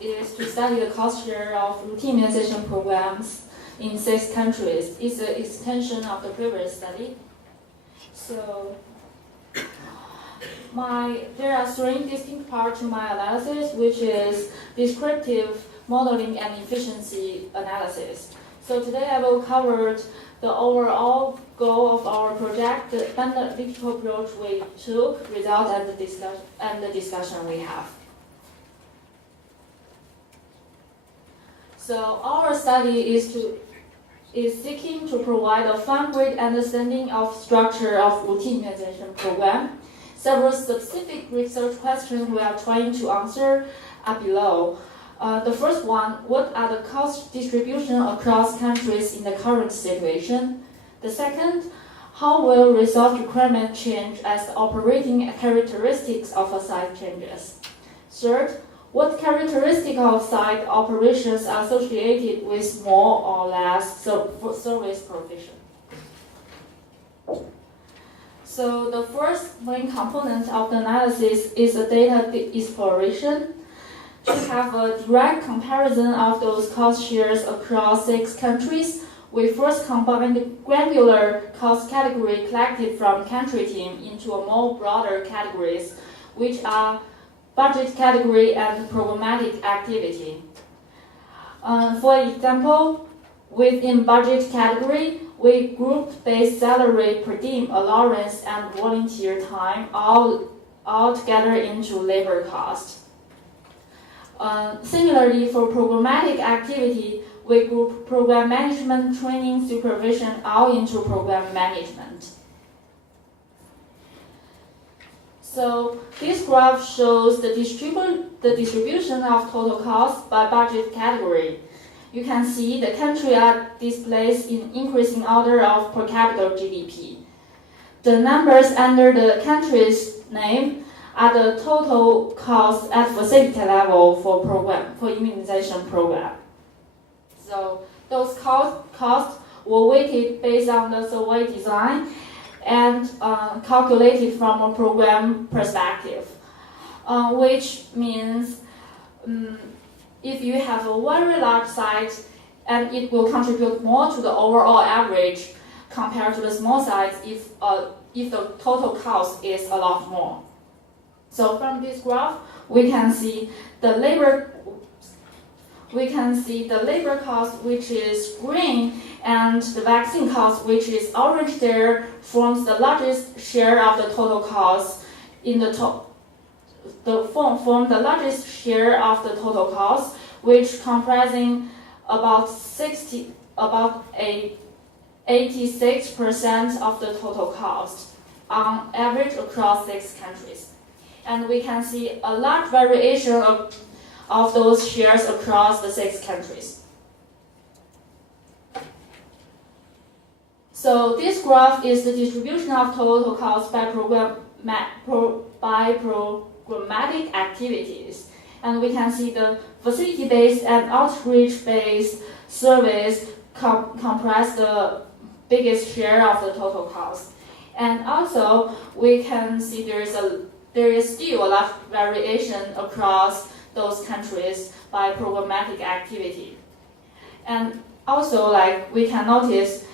is to study the cost share of routine immunization programs in 6 countries. It's an extension of the previous study. So there are 3 distinct parts to my analysis, which is descriptive, modeling, and efficiency analysis. So today I will cover the overall goal of our project, the analytical approach we took, result, and the discussion we have. So our study is seeking to provide a fine-grained understanding of structure of routine immunization program. Several specific research questions we are trying to answer are below. The first one, what are the cost distribution across countries in the current situation? The second, how will resource requirement change as the operating characteristics of a site changes? Third, what characteristics of site operations are associated with more or less service provision? So the first main component of the analysis is the data exploration. To have a direct comparison of those cost shares across 6 countries, we first combine the granular cost category collected from country team into a more broader categories, which are budget category and programmatic activity. For example, within budget category, we grouped base salary, per diem allowance, and volunteer time all together into labor cost. Similarly, for programmatic activity, we group program management, training, supervision all into program management. So this graph shows the distribution of total cost by budget category. You can see the country are displayed in increasing order of per capita GDP. The numbers under the country's name are the total cost at facility level for immunization program. So those costs were weighted based on the survey design and calculated from a program perspective, which means if you have a very large site, and it will contribute more to the overall average compared to the small sites if the total cost is a lot more. So from this graph, we can see the labor cost, which is green, and the vaccine cost, which is orange there, forms the largest share of the total cost in the form the largest share of the total cost, which comprising about 86% of the total cost on average across 6 countries. And we can see a large variation of those shares across the 6 countries. So this graph is the distribution of total cost by programmatic activities. And we can see the facility-based and outreach-based service comprise the biggest share of the total cost. And also, we can see there is still a lot of variation across those countries by programmatic activity. And also, we can notice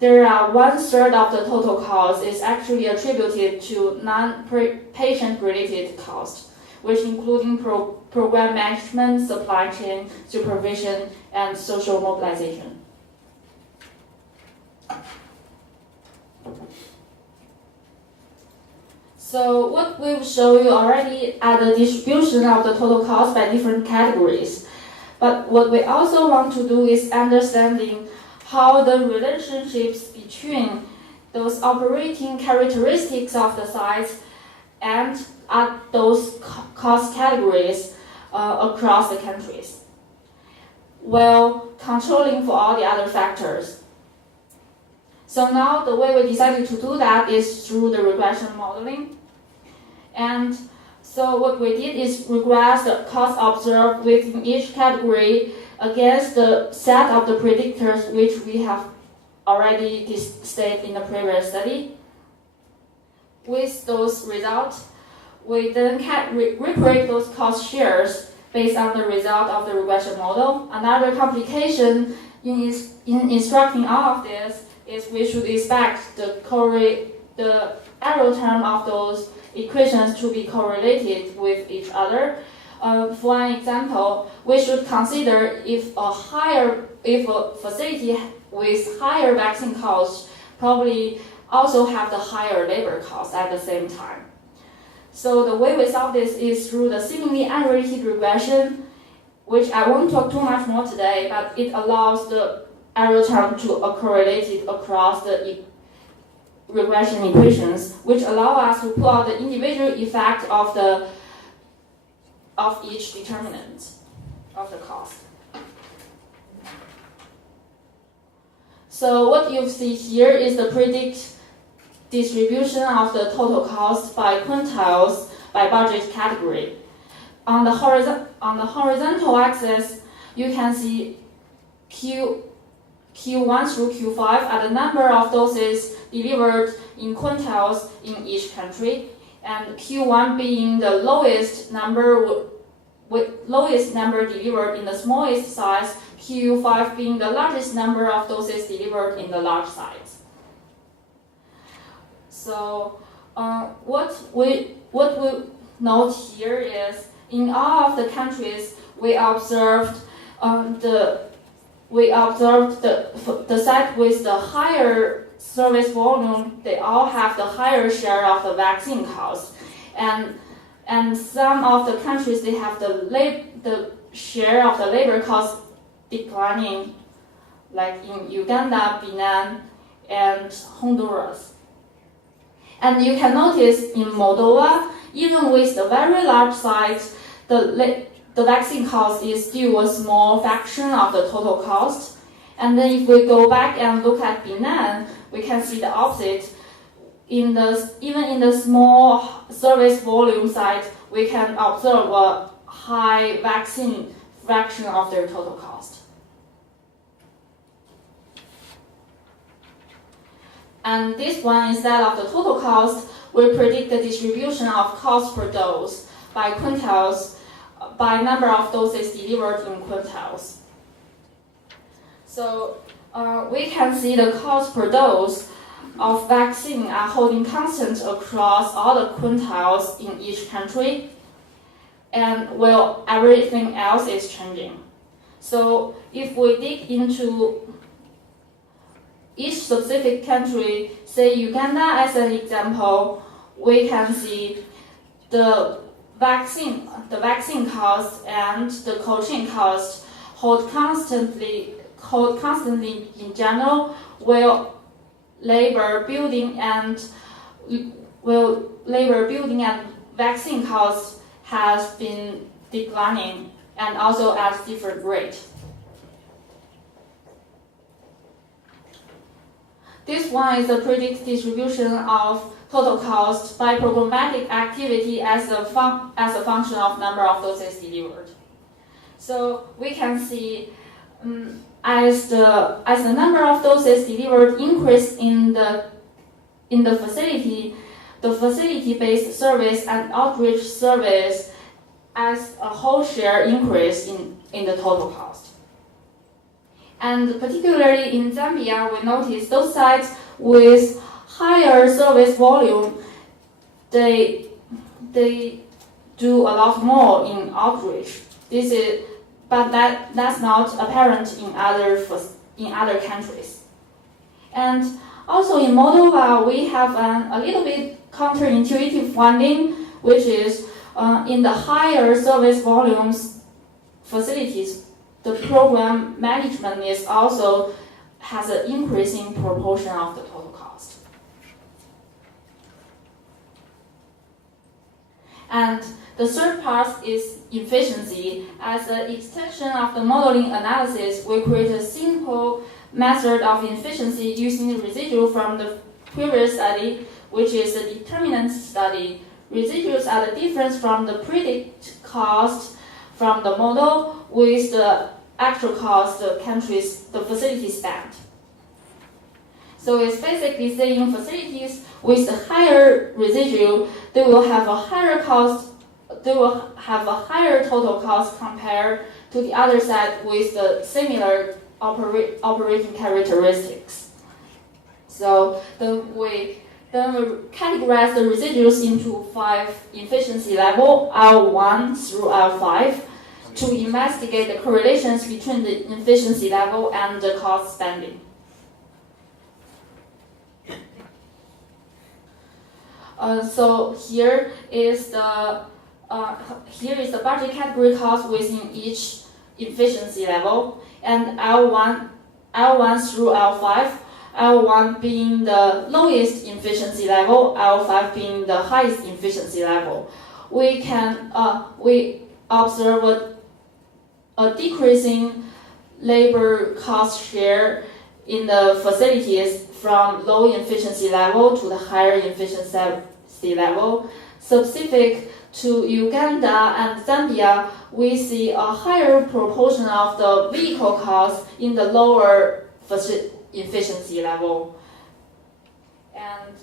there are 1/3 of the total cost is actually attributed to non-patient related costs, which including program management, supply chain, supervision, and social mobilization. So what we've shown you already are the distribution of the total cost by different categories. But what we also want to do is understanding how the relationships between those operating characteristics of the sites and those cost categories across the countries, while controlling for all the other factors. So now the way we decided to do that is through the regression modeling. And so what we did is regress the cost observed within each category against the set of the predictors which we have already stated in the previous study. With those results, we then recreate those cost shares based on the result of the regression model. Another complication in instructing all of this is we should expect the error term of those equations to be correlated with each other. For an example, we should consider if a facility with higher vaccine costs probably also have the higher labor costs at the same time. So the way we solve this is through the seemingly unrelated regression, which I won't talk too much more today, but it allows the error term to correlate across the regression equations, which allow us to pull out the individual effect of each determinant of the cost. So what you see here is the predict distribution of the total cost by quintiles by budget category. On the horizontal axis, you can see Q1 through Q5 are the number of doses delivered in quintiles in each country, and Q1 being the lowest number delivered in the smallest size, Q5 being the largest number of doses delivered in the large size. So what we note here is in all of the countries we observed the site with the higher service volume, they all have the higher share of the vaccine costs, and some of the countries they have the share of the labor costs declining, like in Uganda, Benin, and Honduras. And you can notice in Moldova, even with the very large size, the vaccine cost is still a small fraction of the total cost. And then if we go back and look at Benin, we can see the opposite. Even in the small service volume side, we can observe a high vaccine fraction of their total cost. And this one, instead of the total cost, we predict the distribution of cost per dose by quintiles, by number of doses delivered in quintiles. So we can see the cost per dose of vaccine are holding constant across all the quintiles in each country, and while everything else is changing. So if we dig into each specific country, say Uganda as an example, we can see the vaccine cost and the cold chain cost hold constantly in general, while labor building and vaccine costs has been declining and also at different rate. This one is the predict distribution of total cost by programmatic activity as a function of number of doses delivered. So we can see as the number of doses delivered increase in the facility, the facility-based service and outreach service as a whole share increase in the total cost. And particularly in Zambia, we notice those sites with higher service volume, they do a lot more in outreach. But that's not apparent in other countries. And also in Moldova, we have a little bit counterintuitive finding, which is in the higher service volumes facilities, the program management has an increasing proportion of the total cost. And the third part is efficiency. As an extension of the modeling analysis, we create a simple method of efficiency using the residual from the previous study, which is the determinant study. Residuals are the difference from the predict cost from the model with the actual cost the facility spent. So it's basically saying facilities with the higher residual, they will have a higher cost have a higher total cost compared to the other side with the similar operating characteristics. So then we categorize the residuals into 5 efficiency level, L1 through L5, to investigate the correlations between the efficiency level and the cost spending. So here is the budget category cost within each efficiency level, and L1 through L5. L1 being the lowest efficiency level, L5 being the highest efficiency level. We observe a decreasing labor cost share in the facilities from low efficiency level to the higher efficiency level. Specific to Uganda and Zambia, we see a higher proportion of the vehicle costs in the lower efficiency level. And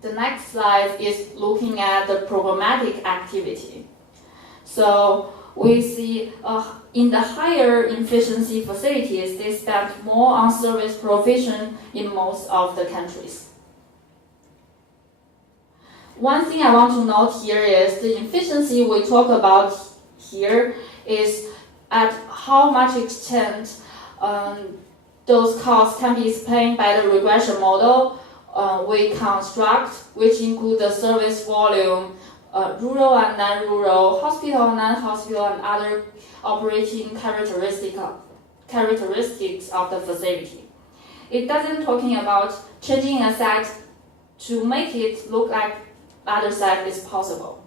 the next slide is looking at the programmatic activity. So we see in the higher efficiency facilities, they spend more on service provision in most of the countries. One thing I want to note here is the efficiency we talk about here is at how much extent those costs can be explained by the regression model we construct, which include the service volume, rural and non-rural, hospital and non-hospital, and other operating characteristics of the facility. It doesn't talking about changing a site to make it look like other site is possible.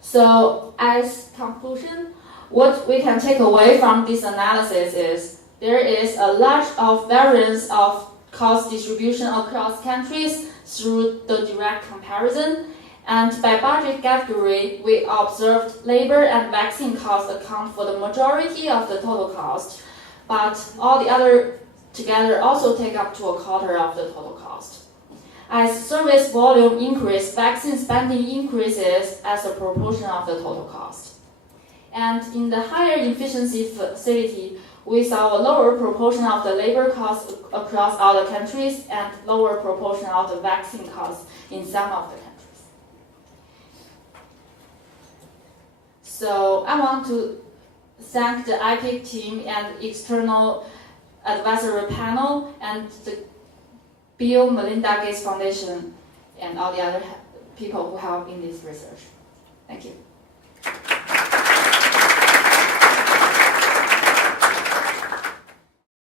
So as conclusion, what we can take away from this analysis is there is a large of variance of cost distribution across countries through the direct comparison, and by budget category, we observed labor and vaccine costs account for the majority of the total cost, but all the other together also take up to a quarter of the total cost. As service volume increases, vaccine spending increases as a proportion of the total cost. And in the higher efficiency facility, we saw a lower proportion of the labor costs across all the countries and lower proportion of the vaccine costs in some of the countries. So I want to thank the IPIC team and external advisory panel and the Bill Melinda Gates Foundation and all the other people who help in this research. Thank you.